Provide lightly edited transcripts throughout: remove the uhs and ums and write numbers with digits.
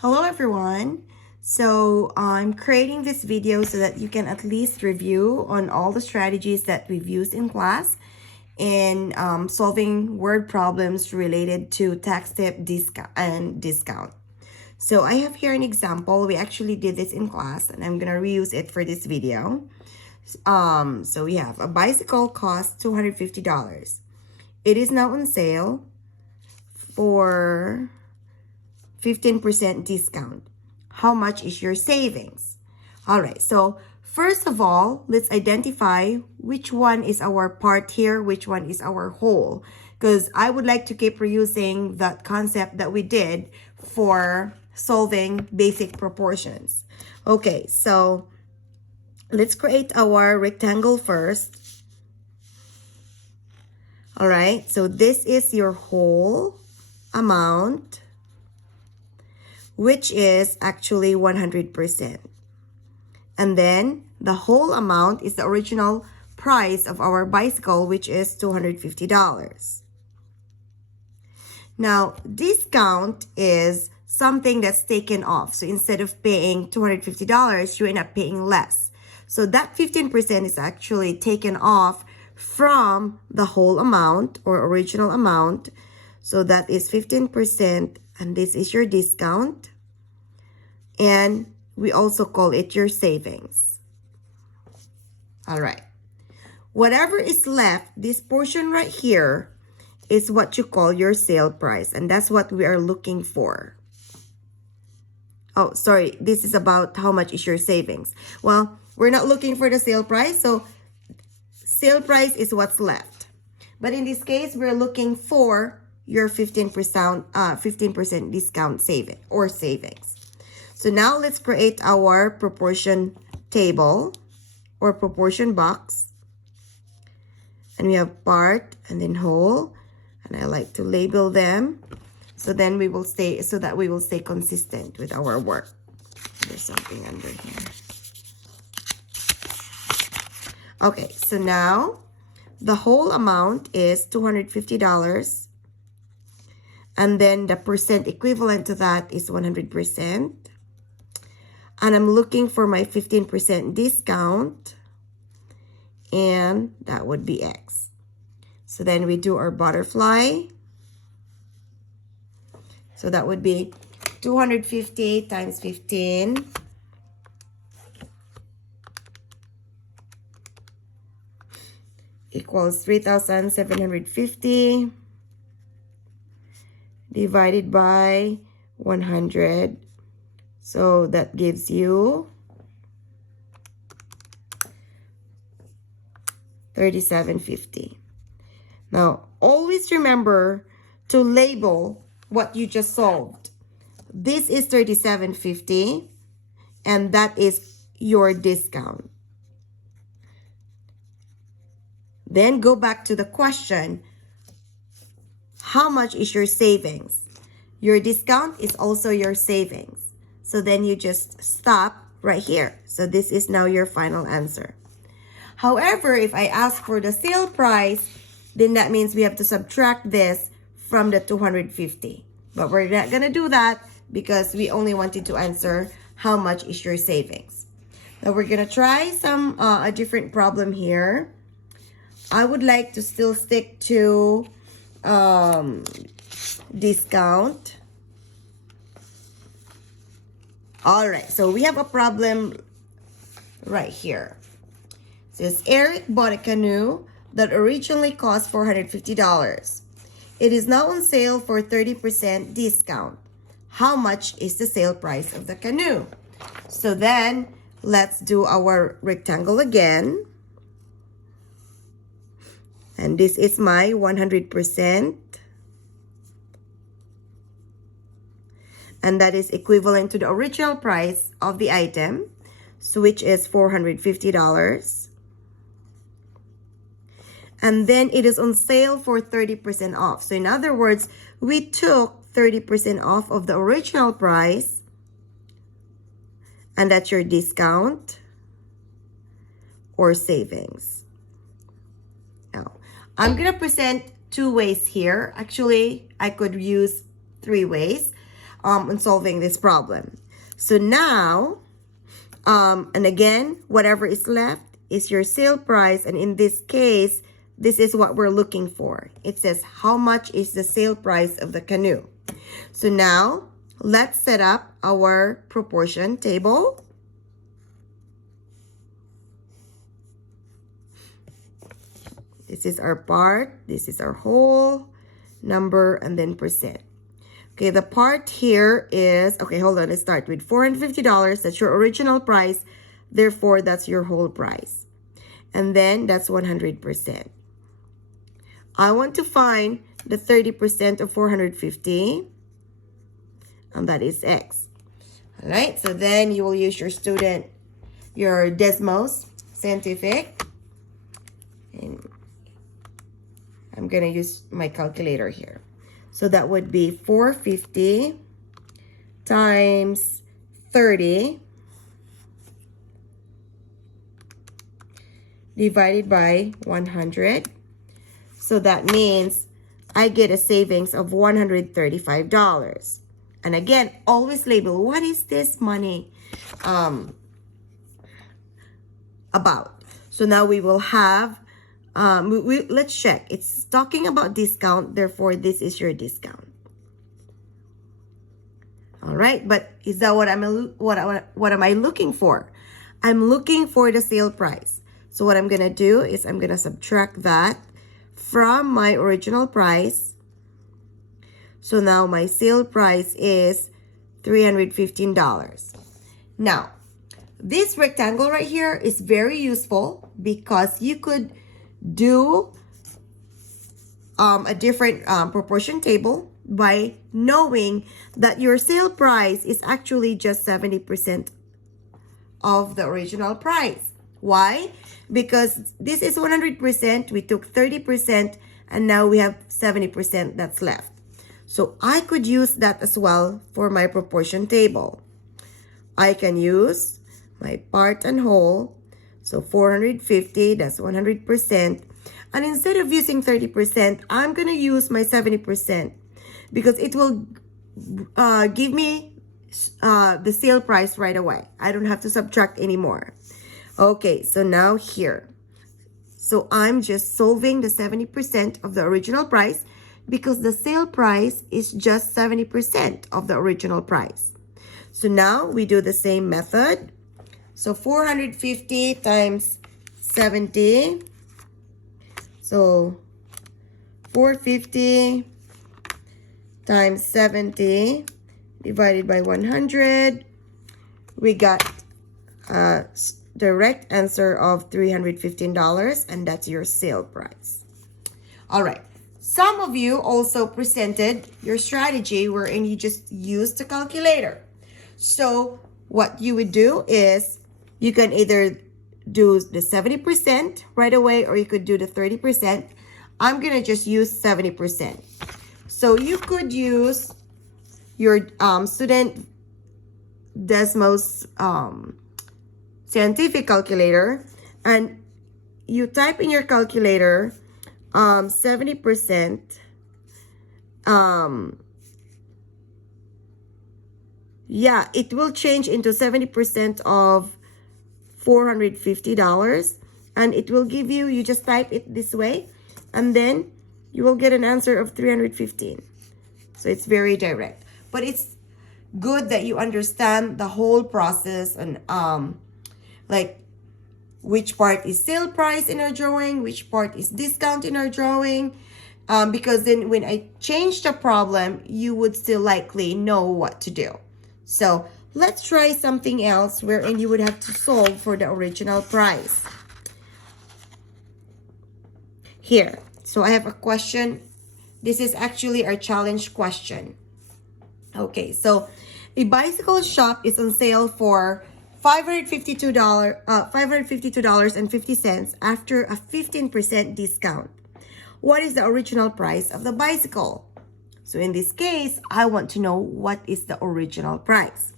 Hello everyone. So I'm creating this video so that you can at least review on all the strategies that we've used in class in solving word problems related to tax tip discount. So I have here an example. We actually did this in class and I'm gonna reuse it for this video. So we have a bicycle costs $250. It is now on sale for 15% discount. How much is your savings? All right, so first of all, let's identify which one is our part here, which one is our whole, because I would like to keep reusing that concept that we did for solving basic proportions. Okay, so let's create our rectangle first. All right, so this is your whole amount, which is actually 100%. And then the whole amount is the original price of our bicycle, which is $250. Now, discount is something that's taken off. So instead of paying $250, you end up paying less. So that 15% is actually taken off from the whole amount or original amount. So that is 15%, and this is your discount. And we also call it your savings. All right. Whatever is left, this portion right here is what you call your sale price. And that's what we are looking for. Oh, sorry. This is about how much is your savings. Well, we're not looking for the sale price. So sale price is what's left. But in this case, we're looking for your 15% discount savings. So now let's create our proportion table or proportion box. And we have part and then whole. And I like to label them so then we will stay consistent with our work. There's something under here. Okay, so now the whole amount is $250. And then the percent equivalent to that is 100%. And I'm looking for my 15% discount. And that would be X. So then we do our butterfly. So that would be 250 times 15. Equals 3,750 divided by 100. So that gives you 3,750. Now, always remember to label what you just solved. This is 3,750, and that is your discount. Then go back to the question. How much is your savings? Your discount is also your savings. So then you just stop right here. So this is now your final answer. However, if I ask for the sale price, then that means we have to subtract this from the 250. But we're not going to do that because we only wanted to answer how much is your savings. Now we're going to try a different problem here. I would like to still stick to discount. All right, so we have a problem right here. It says Eric bought a canoe that originally cost $450. It is now on sale for 30% discount. How much is the sale price of the canoe? So then let's do our rectangle again. And this is my 100%. And that is equivalent to the original price of the item, which is $450. And then it is on sale for 30% off. So in other words, we took 30% off of the original price. And that's your discount or savings. Now, I'm going to present two ways here. Actually, I could use three ways. in solving this problem. So now, and again, whatever is left is your sale price. And in this case, this is what we're looking for. It says, how much is the sale price of the canoe? So now, let's set up our proportion table. This is our part, this is our whole, number, and then percent. Okay, the part here is, okay, hold on, let's start with $450. That's your original price. Therefore, that's your whole price. And then that's 100%. I want to find the 30% of 450, and that is X. All right, so then you will use your Desmos scientific. And I'm going to use my calculator here. So that would be 450 times 30 divided by 100. So that means I get a savings of $135. And again, always label, what is this money about? So now we will have, let's check. It's talking about discount, therefore this is your discount. All right, but is that what am I looking for? I'm looking for the sale price. So what I'm gonna do is I'm gonna subtract that from my original price. So now my sale price is $315. Now, this rectangle right here is very useful because you could do a different proportion table by knowing that your sale price is actually just 70% of the original price. Why? Because this is 100%, we took 30%, and now we have 70% that's left. So I could use that as well for my proportion table. I can use my part and whole, so 450, that's 100%. And instead of using 30%, I'm gonna use my 70% because it will give me the sale price right away. I don't have to subtract anymore. Okay, so now here. So I'm just solving the 70% of the original price because the sale price is just 70% of the original price. So now we do the same method. So 450 times 70. So 450 times 70 divided by 100. We got a direct answer of $315, and that's your sale price. All right. Some of you also presented your strategy wherein you just use the calculator. So what you would do is you can either do the 70% right away, or you could do the 30%. I'm going to just use 70%. So you could use your student Desmos scientific calculator, and you type in your calculator 70%. Yeah, it will change into 70% of $450, and it will give you, you just type it this way, and then you will get an answer of 315. So it's very direct, but it's good that you understand the whole process and like which part is sale price in our drawing, which part is discount in our drawing, because then when I change the problem, you would still likely know what to do. So let's try something else wherein you would have to solve for the original price. Here, so I have a question. This is actually our challenge question. Okay, so a bicycle shop is on sale for $552.50 after a 15% discount. What is the original price of the bicycle? So in this case, I want to know what is the original price.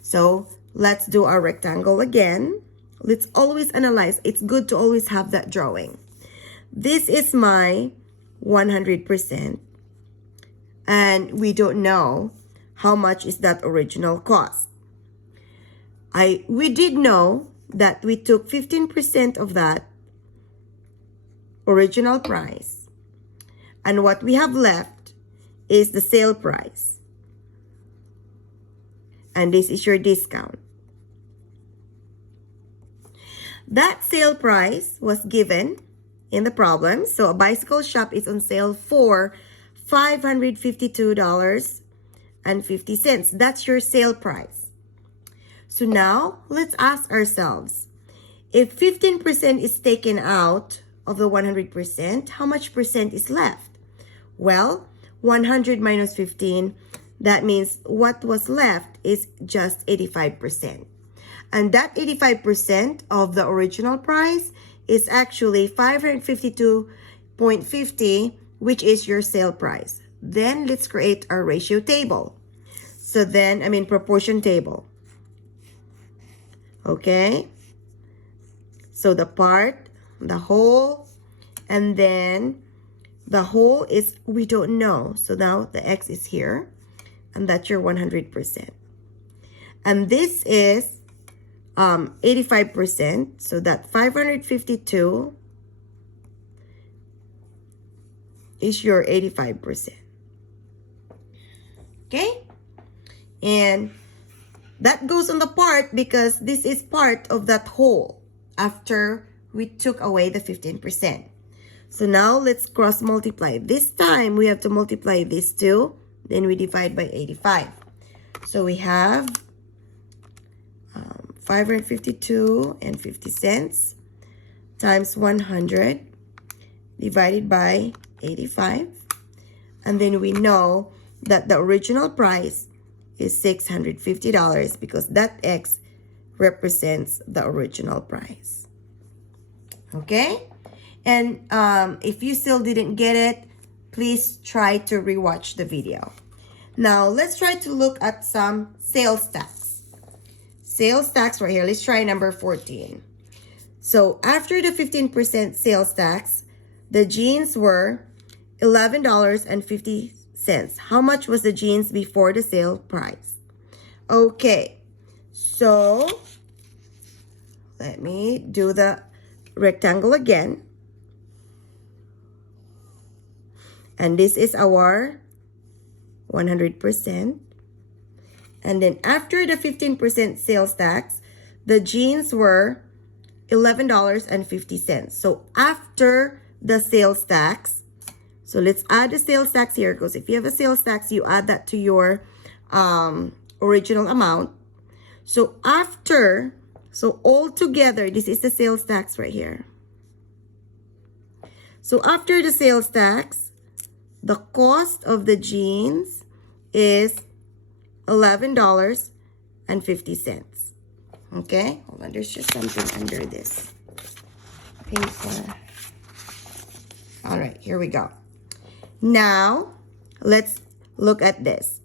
So let's do our rectangle again. Let's always analyze. It's good to always have that drawing. This is my 100%. And we don't know how much is that original cost. We did know that we took 15% of that original price, and what we have left is the sale price, and this is your discount. That sale price was given in the problem. So a bicycle shop is on sale for $552.50. That's your sale price. So now let's ask ourselves, if 15% is taken out of the 100%, how much percent is left? Well, 100 minus 15, that means what was left is just 85%. And that 85% of the original price is actually $552.50, which is your sale price. Then let's create our ratio table. So then, proportion table. Okay. So the part, the whole, and then the whole is, we don't know. So now the X is here, and that's your 100%. And this is 85%, so that 552 is your 85%. Okay? And that goes on the part because this is part of that whole after we took away the 15%. So now let's cross multiply. This time we have to multiply these two, then we divide by 85. So we have 552.50 times 100 divided by 85. And then we know that the original price is $650 because that X represents the original price. Okay? And if you still didn't get it, please try to rewatch the video. Now, let's try to look at some sales tax. Sales tax right here. Let's try number 14. So after the 15% sales tax, the jeans were $11.50. How much was the jeans before the sale price? Okay, so let me do the rectangle again. And this is our 100%. And then after the 15% sales tax, the jeans were $11.50. So after the sales tax, so let's add the sales tax here, because if you have a sales tax, you add that to your original amount. So all together, this is the sales tax right here. So after the sales tax, the cost of the jeans is $11.50. Okay, hold on, there's just something under this paper. All right, here we go. Now let's look at this.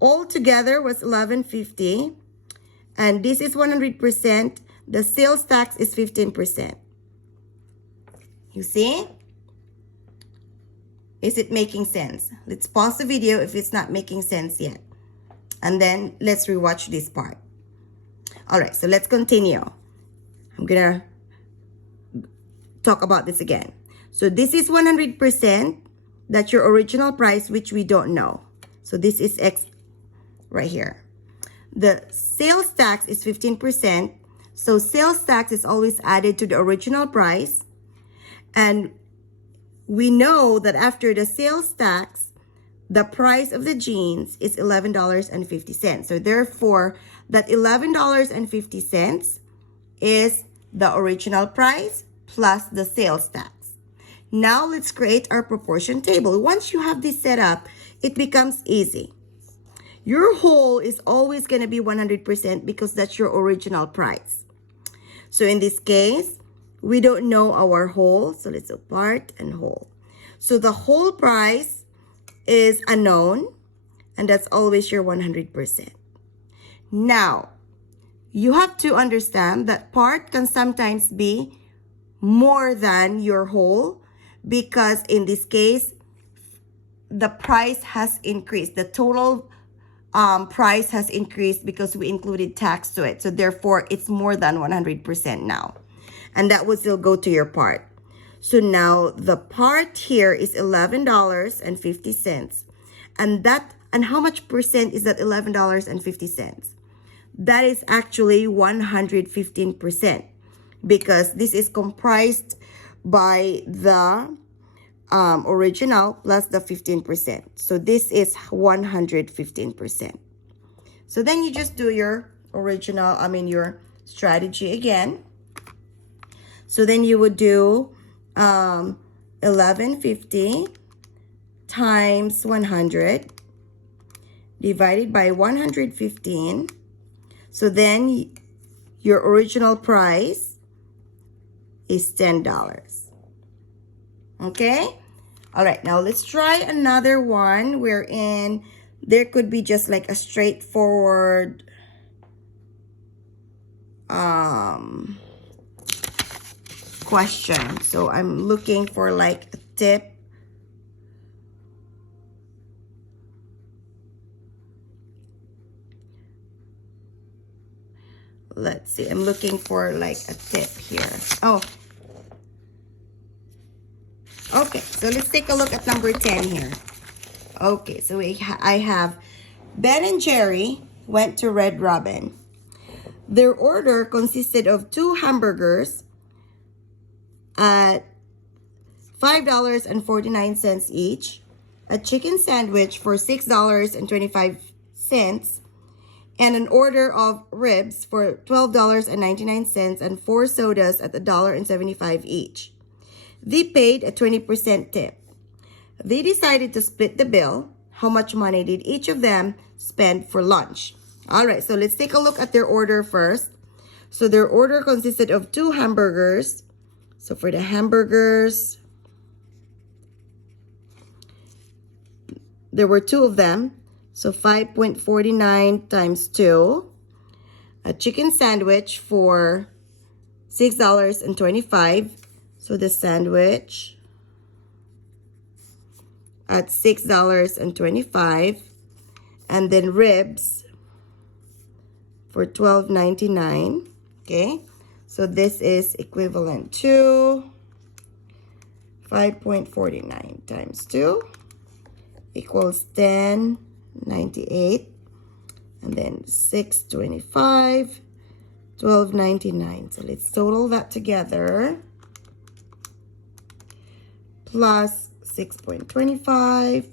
All together was $11.50, and this is 100%. The sales tax is 15%. You see? Is it making sense? Let's pause the video if it's not making sense yet. And then let's rewatch this part. All right, so let's continue. I'm gonna talk about this again. So this is 100%. That's your original price, which we don't know. So this is X right here. The sales tax is 15%. So sales tax is always added to the original price. And we know that after the sales tax, the price of the jeans is $11.50. So therefore, that $11.50 is the original price plus the sales tax. Now let's create our proportion table. Once you have this set up, it becomes easy. Your whole is always going to be 100% because that's your original price. So in this case, we don't know our whole. So let's do part and whole. So the whole price is unknown, and that's always your 100%. Now, you have to understand that part can sometimes be more than your whole, because in this case, the price has increased. The total price has increased because we included tax to it. So therefore, it's more than 100% now. And that would still go to your part. So now the part here is $11.50. And how much percent is that $11.50? That is actually 115%, because this is comprised by the original plus the 15%. So this is 115%. So then you just do your your strategy again. So then you would do 1150 times 100 divided by 115. So then your original price is $10. Okay? All right, now let's try another one wherein there could be just like a straightforward question. So I'm looking for like a tip. Let's see, I'm looking for like a tip here. Oh, okay, so let's take a look at number 10 here. Okay, so I have Ben and Jerry went to Red Robin. Their order consisted of 2 hamburgers at $5.49 each, a chicken sandwich for $6.25, and an order of ribs for $12.99 and 4 sodas at $1.75 each. They paid a 20% tip. They decided to split the bill. How much money did each of them spend for lunch? All right, so let's take a look at their order first. So their order consisted of 2 hamburgers. So for the hamburgers, there were 2 of them. So 5.49 times 2. A chicken sandwich for $6.25. So the sandwich at $6.25. And then ribs for $12.99. Okay. So this is equivalent to 5.49 times 2 equals 10.98, and then 6.25, 12.99. So let's total that together. Plus 6.25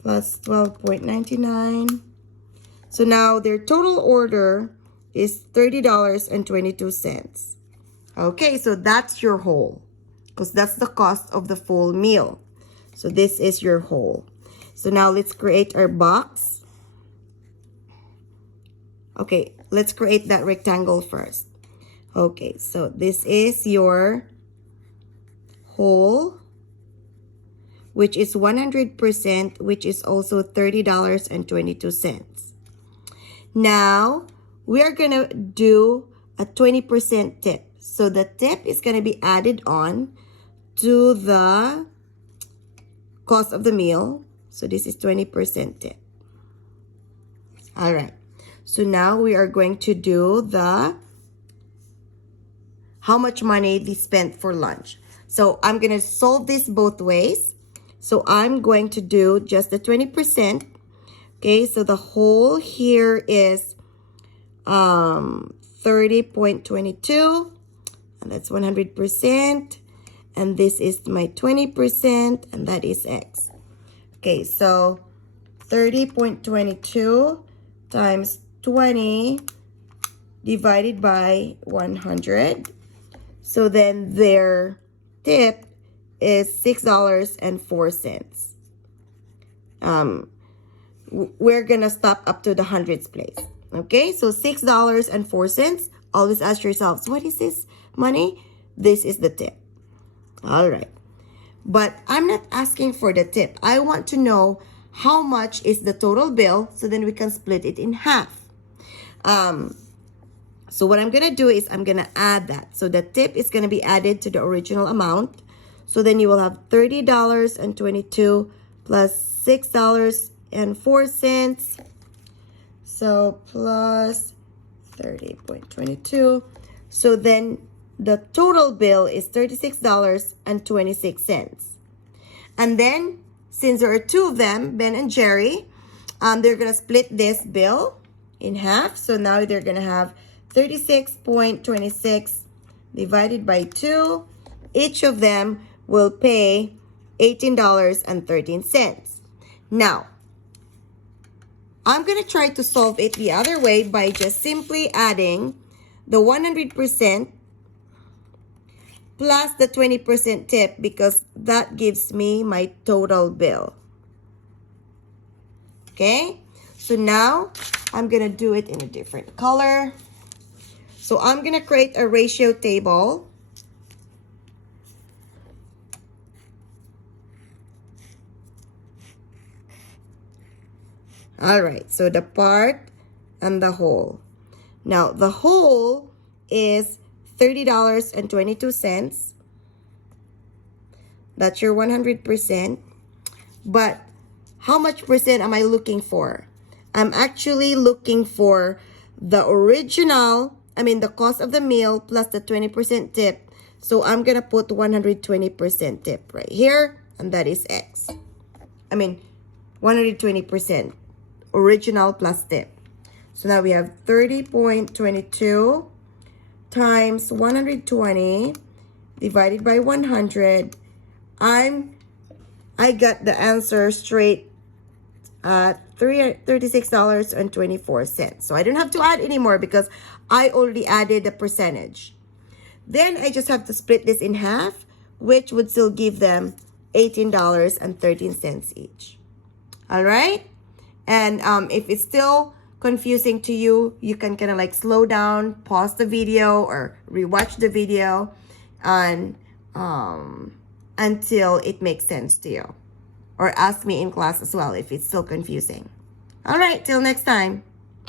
plus 12.99. So now their total order is $30.22. Okay, so that's your whole, because that's the cost of the full meal. So this is your whole. So now let's create our box. Okay, let's create that rectangle first. Okay, so this is your whole, which is 100%, which is also $30.22. Now, we are going to do a 20% tip. So the tip is going to be added on to the cost of the meal. So this is 20% tip. All right. So now we are going to do the how much money they spent for lunch. So I'm going to solve this both ways. So I'm going to do just the 20%. Okay, so the whole here is 30.22, and that's 100%. And this is my 20%, and that is X. Okay, so 30.22 times 20 divided by 100. So then their tip is $6.04. We're gonna stop up to the hundreds place. Okay, so $6.04. Always ask yourselves, what is this money? This is the tip. All right. But I'm not asking for the tip. I want to know how much is the total bill, so then we can split it in half. So what I'm going to do is I'm going to add that. So the tip is going to be added to the original amount. So then you will have $30.22 plus $6.04 So plus 30.22. So then the total bill is $36.26. And then, since there are two of them, Ben and Jerry, they're going to split this bill in half. So now they're going to have 36.26 divided by 2. Each of them will pay $18.13. Now, I'm going to try to solve it the other way by just simply adding the 100% plus the 20% tip, because that gives me my total bill. Okay? So now I'm going to do it in a different color. So I'm going to create a ratio table. All right, so the part and the whole. Now, the whole is $30.22. That's your 100%. But how much percent am I looking for? I'm actually looking for the original, the cost of the meal plus the 20% tip. So I'm going to put 120% tip right here, and that is X. 120% original plus tip. So now we have 30.22 times 120 divided by 100. I got the answer straight at $36.24. So I don't have to add anymore because I already added the percentage. Then I just have to split this in half, which would still give them $18.13 each. All right? And if it's still confusing to you, you can kind of like slow down, pause the video, or rewatch the video and until it makes sense to you. Or ask me in class as well if it's still confusing. All right, till next time.